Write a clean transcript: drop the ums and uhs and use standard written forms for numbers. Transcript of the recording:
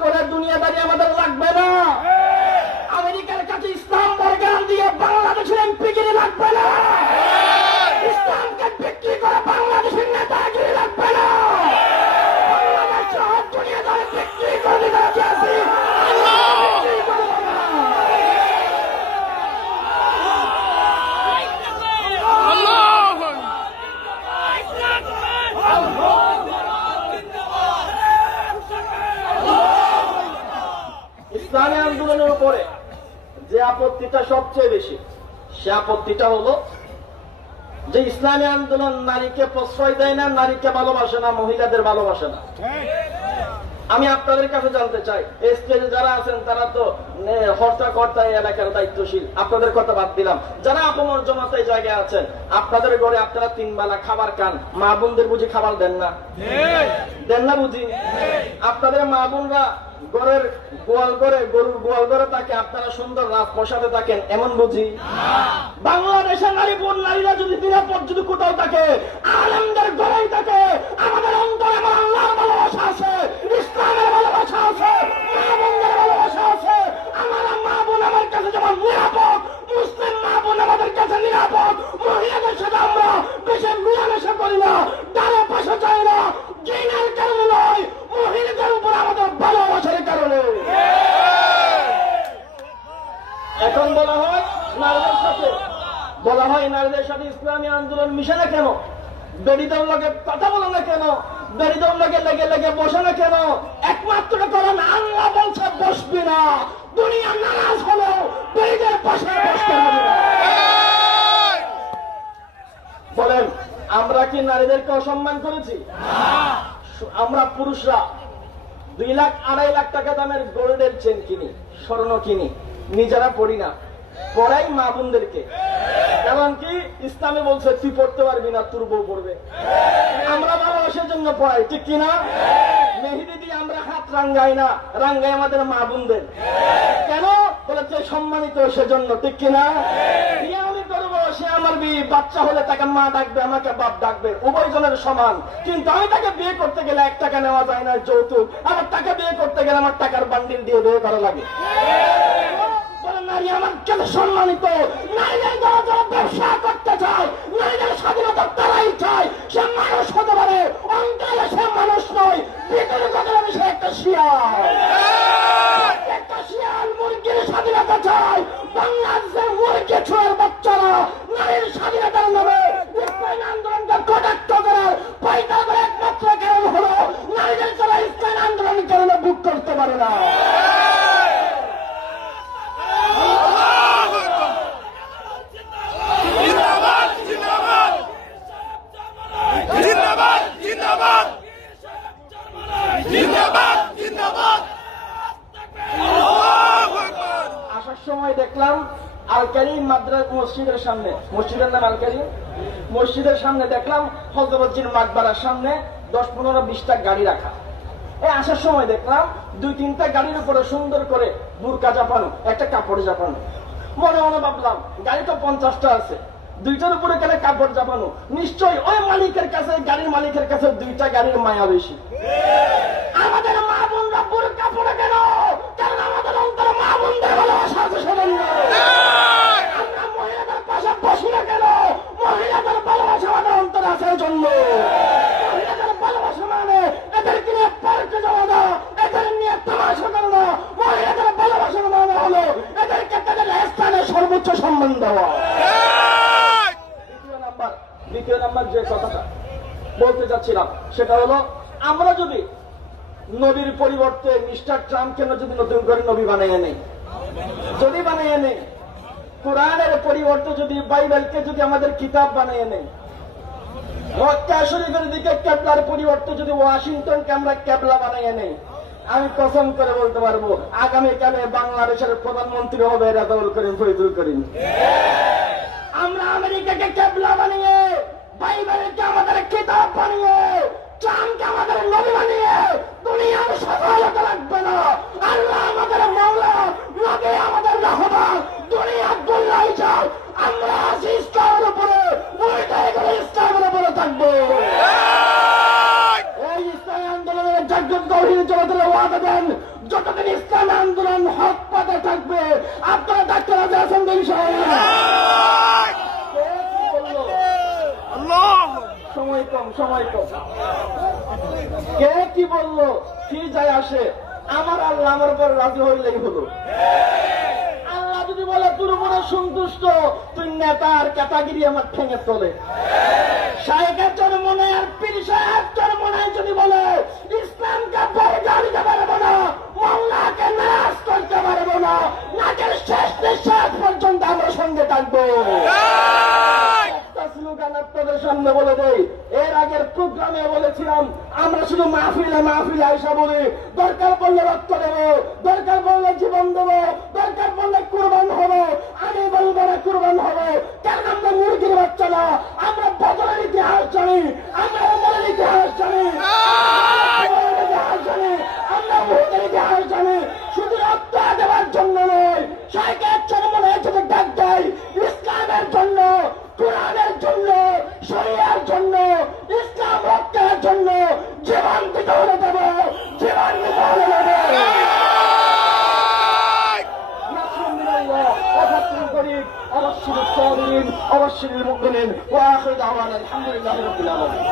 করে দুনিয়াদারি আমাদের লাগবে না। আমেরিকার কাছে ইসলাম বর্গান দিয়ে বাংলাদেশের এমপিগিরি লাগবে না। ইসলামকে বিক্রি করে বাংলাদেশের নেতাগিরি লাগবে না। বাংলাদেশ দুনিয়াদারি বিক্রি করে দিতে চাইছি। ইসলামী আন্দোলনের উপরে যে আপত্তিটা সবচেয়ে বেশি, সে আপত্তিটা হলো যে ইসলামী আন্দোলন নারীকে প্রশ্রয় দেয় না, নারীকে ভালোবাসে না, মহিলাদের ভালোবাসে না। আমি আপনাদের কাছে জানতে চাই, স্টেজে যারা আছেন তারা তো হর্তাকর্তা এলাকার দায়িত্বশীল, আপনাদের কথা বাদ দিলাম। যারা আপমর জমাতে জায়গায় আছেন, আপনাদের ঘরে আপনারা 3 বেলা খাবার খান, মা বোনদের বুঝি খাবার দেন না? দেন না বুঝি? আপনাদের মা বোনরা ঘরের গোয়াল করে, গরুর গোয়াল করে থাকে, আপনারা সুন্দর রাজপ্রসাদে থাকেন, এমন বুঝি? বাংলাদেশের নারী বোন নারীরা যদি নিরাপদ যদি কোথাও থাকে, আলেমদের ঘরেই থাকে, আমাদের অন্তরে আমার আল্লাহর ভালোবাসা আছে, ইসলামের ভালোবাসা আছে, মা বোনদের ভালোবাসা আছে। আমার মা বোন আমার কাছে যেমন নিরাপদ, মুসলিম মা বোন আমাদের কাছে নিরাপদ। মহিলাদের সাথে আমরা বেশি মিলামেশা করি না, ডানে পাশে চাই না, জিনের কারণে নয়, মহিলাদের উপর আমাদের ভালোবাসার কারণে। এখন বলা হয় নারীদের সাথে ইসলামী আন্দোলন মিশে না কেন? বেড়িদের লগে কথা বলে না কেন? বেড়িদের লগে লেগে লেগে বসে না কেন? একমাত্র কারণ আল্লাহ বলছে বসবি না। দুনিয়া নারাজ হলো, বেড়িদের পাশে বসতে হবে না। বলেন, আমরা কি নারীদেরকে অসম্মান করেছি? আমরা পুরুষরা 2 লাখ 2.5 লাখ টাকা দামের গোল্ডের চেন কিনি, স্বর্ণ কিনি, নিজেরা পড়ি না, পড়াই মা বোনদেরকে। কারণ কি? ইসলামে বলছে তুই পড়তে পারবি না, তোর বউ পড়বে। আমরা ভালোবাসার জন্য পড়াই, ঠিক কিনা? মেহেদি দিয়ে আমরা হাত রাঙ্গাই না, রাঙ্গাই আমাদের মা বোনদের। কেন? বলেছে সম্মানিত সেজন্য, ঠিক কিনা? বিয়ে আমি করবো, সে আমার বিয়ে, বাচ্চা হলে তাকে মা ডাকবে, আমাকে বাপ ডাকবে, উভয় জনের সমান। কিন্তু আমি তাকে বিয়ে করতে গেলে 1 টাকা নেওয়া যায় না যৌতুক, আবার তাকে বিয়ে করতে গেলে আমার টাকার বান্ডিল দিয়ে বিয়ে করা লাগে। নারী আমার কাছে সম্মানিত। নারীদের যারা যারা ব্যবসা করতে চায়, নারীদের স্বাধীনতা তারাই চায়। সে মানুষ হতে পারে, অন্তরে সে মানুষ নয়, ভিতরে কথা সে একটা শিয়াল। একটা শিয়াল মুরগির স্বাধীনতা চায়। বাংলাদেশের মুরগি ছোঁয়ার বাচ্চারা নারীর স্বাধীনতার নামে ইসলামী আন্দোলনকে কটাক্ষ করার পয়দা করে একমাত্র কারণ হলো নারীদের যারা ইসলামী আন্দোলনের কারণে বুক করতে পারে না। আসার সময় দেখলাম আল-কারীম মাদ্রাসা মসজিদের সামনে, মসজিদের নাম আল-কারীম, মসজিদের সামনে দেখলাম হযরতজির মাকবারার সামনে 10-15-20টা গাড়ি রাখা। আসার সময় দেখলাম 2-3টা গাড়ির উপরে সুন্দর করে বুরকা চাপানো, একটা কাপড় চাপানো। মনে মনে ভাবলাম গাড়ি তো 50টা আছে, 2টার উপরে কেন কাপড় চাপানো? নিশ্চয়ই ওই মালিকের কাছে, গাড়ির মালিকের কাছে 2টা গাড়ির মায়া বেশি। আমাদের মা বোনরা বুরকা পরে কেন? কারণ আমাদের অন্তরে মা বোনদের ভালোবাসা আছে। আমরা মহিলাদের পাশে বসি না কেন? মহিলাদের ভালোবাসা আমাদের অন্তরে আছে জন্য। মহিলাদের ভালোবাসা মানে এদেরকে নিয়ে পার্কে যাওয়া না, এদের নিয়ে তামাশা করো না। মহিলাদের ভালোবাসা মানে হলো এদেরকে তাদের স্থানে সর্বোচ্চ সম্মান দেওয়া। দ্বিতীয় নাম্বার যে কথাটা বলতে চাচ্ছিলাম সেটা হলো, আমরা যদি নবীর পরিবর্তে মিস্টার ট্রাম্পকে যদি নতুন করে নবী বানিয়ে নেই, যদি বানিয়ে নেই, কোরআনের পরিবর্তে যদি বাইবেলকে যদি আমাদের কিতাব বানিয়ে নেই, মক্কা শরীফের দিকে কেবলার পরিবর্তে যদি ওয়াশিংটনকে আমরা কেবলা বানিয়ে নেই, আমি কসম করে বলতে পারবো আগামীকালে বাংলাদেশের প্রধানমন্ত্রী হবে রেজাউল করিম ফয়জুল করিম। আমরা আমেরিকাকে কেবলা বানিয়ে, বাইবেলকে আমাদের কিতাব বানিয়ে, ট্রাম্পকে আমাদের নবী বানিয়ে দুনিয়ার সফলতা লাগবে না। আল্লাহ আমাদের মাওলা, নবী আমাদের রাহমান, দুনিয়া দুল্লাই যাও। আমরা আছি ইসলামের উপরে, উল্টাই করে ইসলামের উপরে থাকবো। এই ইসলামী আন্দোলনের জাগ্রত গভীর জনতার ওয়াদা দেন, যতদিন ইসলামী আন্দোলন হক পথে থাকবে আপনারা ডাক্তার রাজা হাসান ইনশাআল্লাহ। কে কি বললো? সময় কম, সময় কম। কে কি বললো কি যায় আসে? আমার আল্লাহ আমার উপর রাজি হইলেই হলো। আল্লাহ যদি বলে তোর উপরে সন্তুষ্ট, তুই নেতার ক্যাটাগরি আমার ঠেঙে তোলে। শায়েখের চরমনে আর পীর সাহেব চরমনে যদি বলে ইসলামকে বরদান দিতে পারবো না, মোল্লাকে নাশ করতে পারবো না, নাকের শেষ নিঃশ্বাস পর্যন্ত আমরা সঙ্গে থাকবো। স্লোগান আপনাদের সামনে বলে দেই, এর আগের প্রোগ্রামে বলেছিলাম আমরা শুধু মাহফিলে মাহফিলে আইসা বলি দরকার পড়লে রক্ত দেবো, দরকার পড়লে জীবন দেবো, দরকার পড়লে কুরবান হবো। আমি বলবো না কুরবান হবো, কারণ আমরা মুরগির বাচ্চা না, আমরা বদলের ইতিহাস জানি, আমরা ওমরের ইতিহাস জানি, আমরা মুহূর্তের ইতিহাস জানি। শুধু রক্ত দেওয়ার জন্য নয়, শায়েখের চরমনে যদি ডাক দেয় ইসলামের জন্য, কোরআনের জন্য, শরিয়ার জন্য, ইসলাম রক্ষার জন্য জীবন দিতে হলে দেব, জীবন দিতে হলে দেব। অবশ্যই সাবিরিন, অবশ্যই মুমিনিন। ওয়া আখিরু দাওয়ানা আলহামদুলিল্লাহি রাব্বিল আলামিন।